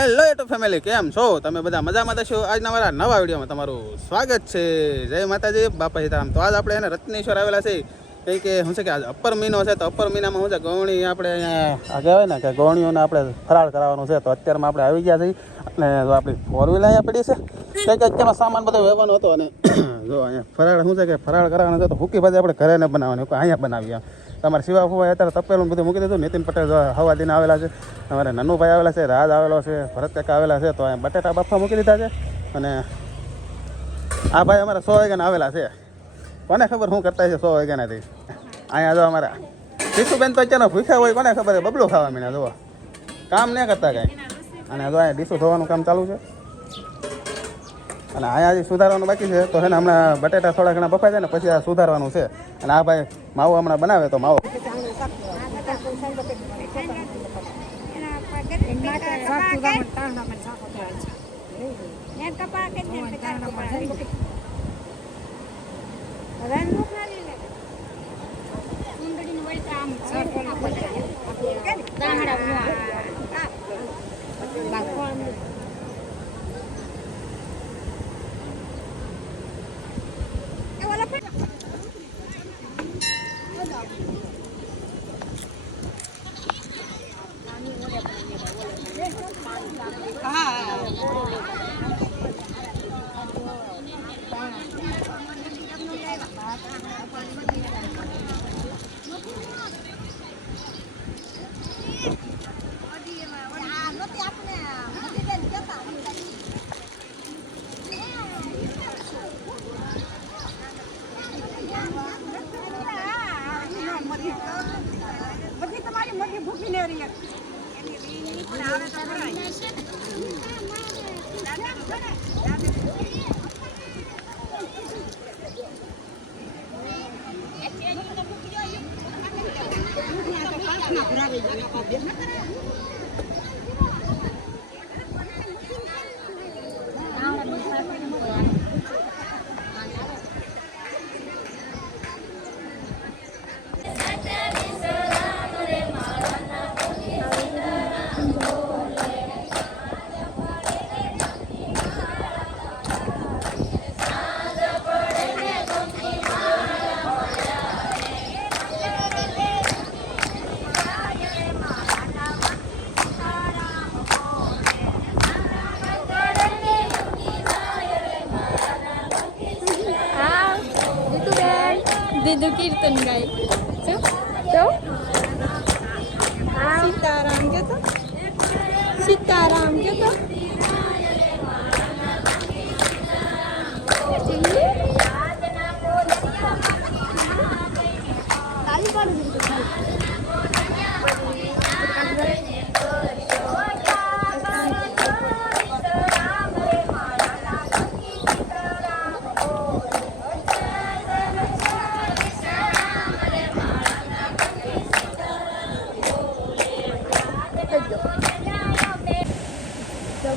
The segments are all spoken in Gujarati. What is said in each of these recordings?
હેલો યુટ્યુબ ફેમિલી, કેમ છો તમે બધા? મજામાં થશો. આજના મારા નવા વિડીયોમાં તમારું સ્વાગત છે. જય માતાજી, બાપા સીતારામ. તો આજ આપણે એને રત્નેશ્વર આવેલા છે. કંઈ કે શું છે કે આજ અપર મહિનો છે, તો અપર મહિનામાં શું છે ગૌણી આપણે અહીંયા આ કહેવાય ને કે ગૌણીઓને આપણે ફરાળ કરાવવાનું છે. તો અત્યારમાં આપણે આવી ગયા છીએ અને જો આપણી ફોર વ્હીલ અહીંયા પડી છે. કંઈક અત્યારમાં સામાન બધો વહેવાનો હતો અને જો અહીંયા ફરાળ શું છે કે ફરાળ કરાવવાનું છે, તો હુકી ભાજી આપણે ઘરે ન બનાવવાની, અહીંયા બનાવીએ. તમારે સિવા ફુવાય અત્યારે તપેલું બધું મૂકી દીધું. નીતિન પટેલ હવા દિન આવેલા છે, અમારે નનુભાઈ આવેલા છે, રાજ આવેલો છે, ભરત કાકા આવેલા છે. તો અહીંયા બટેટા બાફા મૂકી દીધા છે અને આ ભાઈ અમારા 100 વાગ્યાના આવેલા છે. કોને ખબર શું કરતા છે 100 વાગ્યાનાથી? અહીંયા જો અમારા ડીશુબેન તો અત્યારના ભૂખ્યા હોય, કોને ખબર છે બબલું ખાવા મીના જુઓ, કામ નહીં કરતા કાંઈ. અને જો અહીંયા ડીશું ધોવાનું કામ ચાલુ છે અને અહીંયા હજી સુધારવાનું બાકી છે. તો છે ને હમણાં બટેટા થોડા ઘણા બફાય છે ને પછી આ સુધારવાનું છે. અને આ ભાઈ માવો હમણાં બનાવે તો માવો દીદુ કીર્તન ગાય તો સીતારામ કે તો સીતારામ કે તો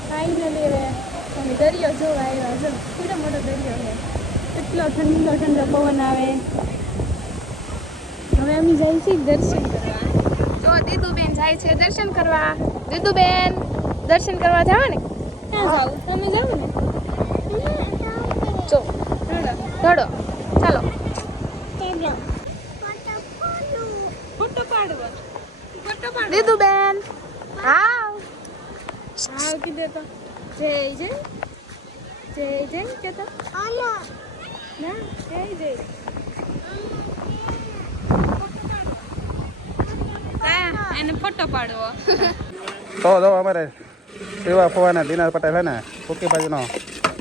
ફાઇનલી અમે દરિયો જોવા આવ્યા છો. કેટલો મોટો દરિયો છે, કેટલો ઠંડો ઠંડો પવન આવે. હવે અમે જાય છીએ દર્શન કરવા. જો દીદુબેન જાય છે દર્શન કરવા. દીદુબેન દર્શન કરવા જાવ ને? ક્યાં જાવ? તમે જાવ ને? જો ધડો ચાલો ફોટો પાડવો. દીદુબેન હા હા કીધે તો જય જય જય જય કેતો ના જય જય એને ફોટો પાડવો. તો જો અમારે સેવા ફોવાના દિનાર પટેલ હે ને ફૂકી ભાજીનો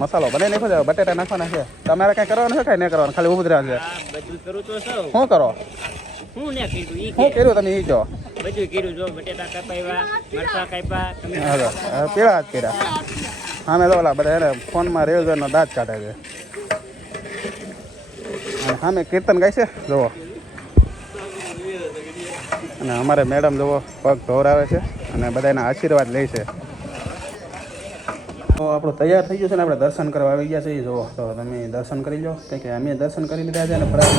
મસાલો બનાવી નાખો છે. બટેટા નાખવાના છે. તમારે કાંઈ કરવાનું છે? કાંઈ નહીં કરવાનું, ખાલી ઊભું રહેવાનું છે. શું કરો? શું કર્યું તમે? એ જો બધું કર્યું. જો બટેટા કાપાવ્યા, મરચાં કાપ્યા, પીળા હાથ કર્યા. સામે તો ઓલા બધા એને ફોનમાં રેલવેનો દાંત કાઢે છે અને સામે કીર્તન ગાય છે જુઓ. અને અમારે મેડમ જુઓ પગ ધોરાવે છે અને બધાના આશીર્વાદ લે છે. તો આપણું તૈયાર થઈ ગયું છે ને આપણે દર્શન કરવા આવી ગયા છીએ. જુઓ તો તમે દર્શન કરી લો, કંઈક અમે દર્શન કરી લીધા છે અને ફરાળ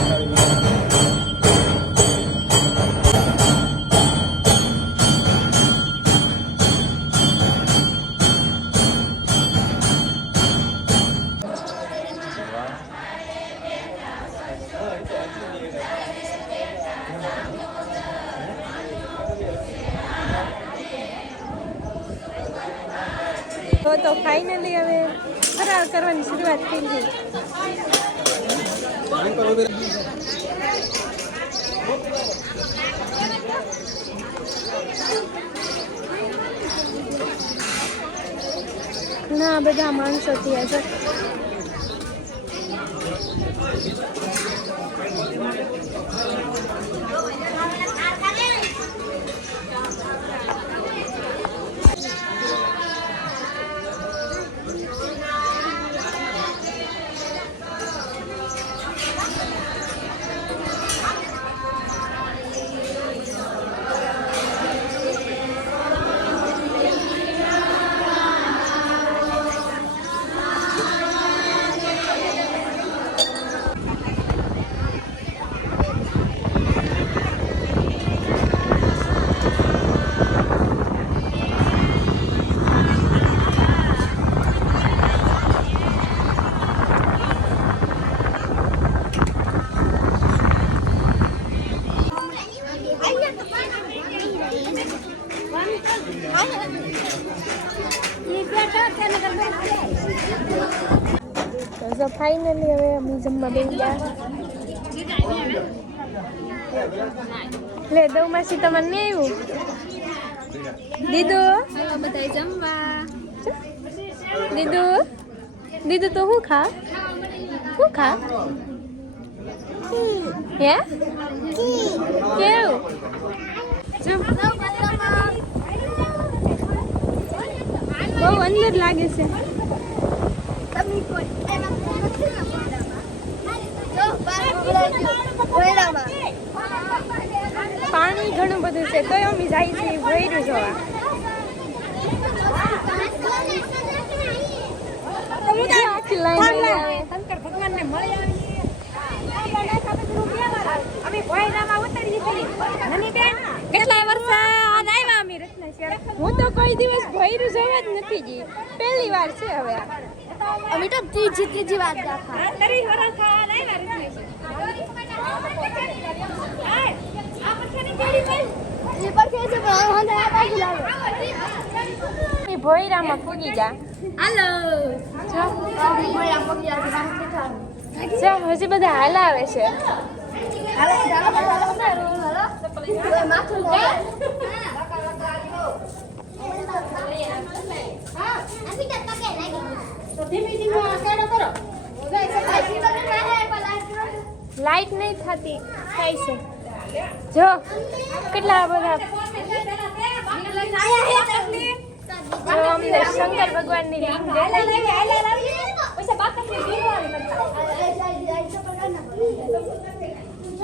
તો ફાઇનલી હવે ફરાર કરવાની શરૂઆત થઈ ગઈ. ઘણા બધા માણસો થયા છે. તો ફાઇનલી હવે અમે જમવા બેસી ગયા. લે દઉં માસી તમારે નહીં આવ્યું દીદુ? હાલો બધા જમવા. દીદુ દીદુ તો હું ખા હે કેવું બહુ અંદર લાગે છે. પાણી ઘણું બધું છે તો અમે જાય છે ભર્યું જોવા. આખી લાઈન આવે. શંકર ભગવાનને મળી કેટલા વર્ષ આવ્યા અમે રત્નેશ્વર. હું તો કોઈ દિવસ ભર્યું જોવા જ નથી જી, પહેલી વાર છે. હવે અમે તો ત્રીજી વાત ભોયરામાં પૂગી જા. હાલો હજી બધા હાલા આવે છે. લાઈટ નહીં થતી થાય છે. જો કેટલા બધા અમને શંકર ભગવાનની લિંક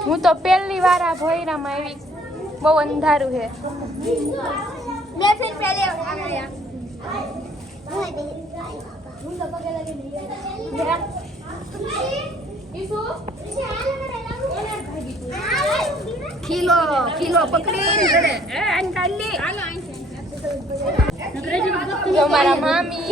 હું તો પહેલી વાર આ ભોયરામાં આવી. બહુ અંધારું છે. કિલો પકડી જો મારા મામી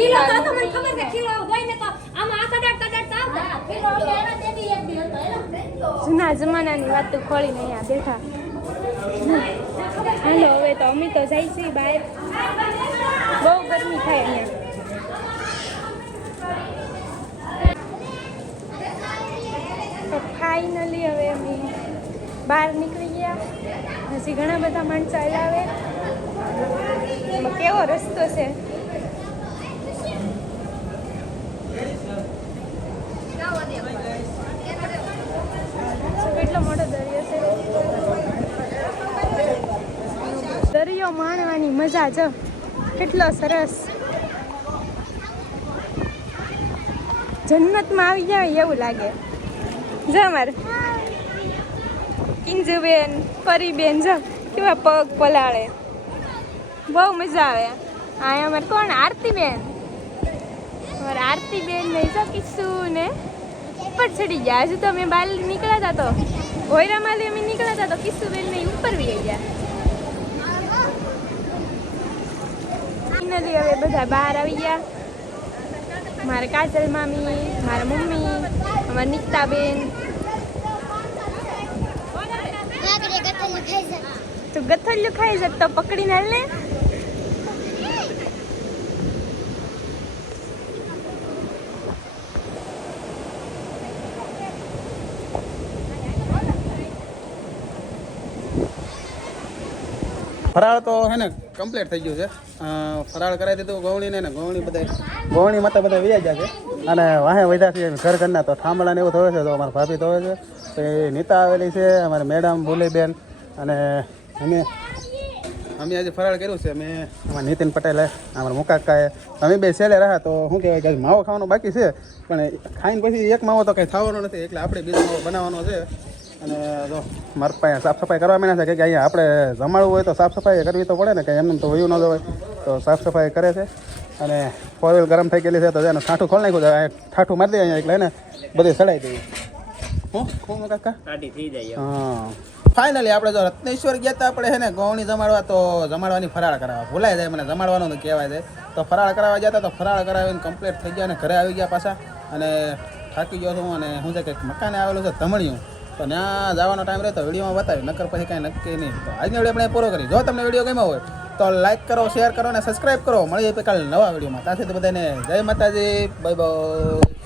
જૂના જમાનાની વાતો ખોલીને અહીંયા બેઠા. હાલો હવે તો અમે તો જાય છે બહાર. બહુ ગરમી થાય અહીંયા. તો ફાઇનલી હવે અમે બહાર નીકળી ગયા. હજી ઘણા બધા માણસો આવે. કેવો રસ્તો છે. કેટલો મોટો દરિયો છે. દરિયો માણવાની મજા છે. કેટલો સરસ. જન્નતમાં આવી જાય એવું લાગે. જો અમારે કિંજુબેન પરીબેન જો કેવા પગ પલાળે. બહુ મજા આવે. આ અમારે કોણ? આરતીબેન. અમારે આરતીબેન ને જો કિસ્સુ ને ઉપર ચડી ગયા. હજુ તો અમે બહાર નીકળ્યા હતા તો ભોયરામાં અમે નીકળ્યા હતા તો કિસ્સુબેન ને ઉપર વી ગયા. ફાઇનલી હવે બધા બહાર આવી ગયા. મારા કાજલ મામી, મારા મમ્મી, અમારા નિકતાબેન. તું ગથલિયું ખાઈ જત તો પકડીને હાલ ને. ફરાળ તો હે ને કમ્પ્લીટ થઈ ગયું છે. ફરાળ કરાવી દીધું ગૌણીને ને ગૌણી માતા બધા વ્યા ગયા છે. અને વાહે વધ્યા છે ઘર ઘરના તો થાંભલા ને એવું થયું છે તો અમારા ભાભી ધોવે છે. તો એ નીતા આવેલી છે, અમારી મેડમ બોલીબેન અને અમે આજે ફરાળ કર્યું છે. અમે અમારા નીતિન પટેલે, અમારા મુકાકાએ, અમે બે છેલ્લે રહ્યા. તો શું કહેવાય કે માવો ખાવાનો બાકી છે, પણ ખાઈને પછી એક માવો તો કંઈ થવાનો નથી, એટલે આપણે બીજો માવો બનાવવાનો છે. અને જો મારા પાસે સાફ સફાઈ કરવા માંડ્યા છે કે અહીંયા આપણે જમાડવું હોય તો સાફ સફાઈ કરવી તો પડે ને, કે એમને તો વયું ન જવાય. તો સાફ સફાઈ કરે છે. અને 4 વ્હીલ ગરમ થઈ ગયેલી છે તો એને ઠાઠું ખોલી નાખ્યું છે. ઠાઠું મારી દઈએ અહીંયા, એટલે એને બધે ચડાવી દઈએ. હું કાકા કાઢી થઈ જાય. હા, ફાઇનલી આપણે જો રત્નેશ્વર ગયા હતા આપણે છે ને ગૌણી જમાડવા, તો જમાડવાની ફરાળ કરાવવા ભૂલાઈ જાય મને, જમાડવાનું તો કહેવાય છે. તો ફરાળ કરાવવા ગયા હતા, તો ફરાળ કરાવીને કમ્પ્લીટ થઈ ગયા અને ઘરે આવી ગયા પાછા. અને થાકી ગયો છું. અને શું છે કે મકાને આવેલું છે ધમણિયું, તો ત્યાં જવાનો ટાઈમ રહે તો વિડીયોમાં બતાવી, નકર પછી કાંઈ નક્કી નહીં. તો આજનો વિડીયો આપણે પૂરો કરી. જો તમને વિડીયો ગમ્યો હોય તો લાઈક કરો, શેર કરો અને સબસ્ક્રાઈબ કરો. મળીએ કાલે નવા વિડીયોમાં. ત્યાંથી તો બધાને જય માતાજી, બાય બાય.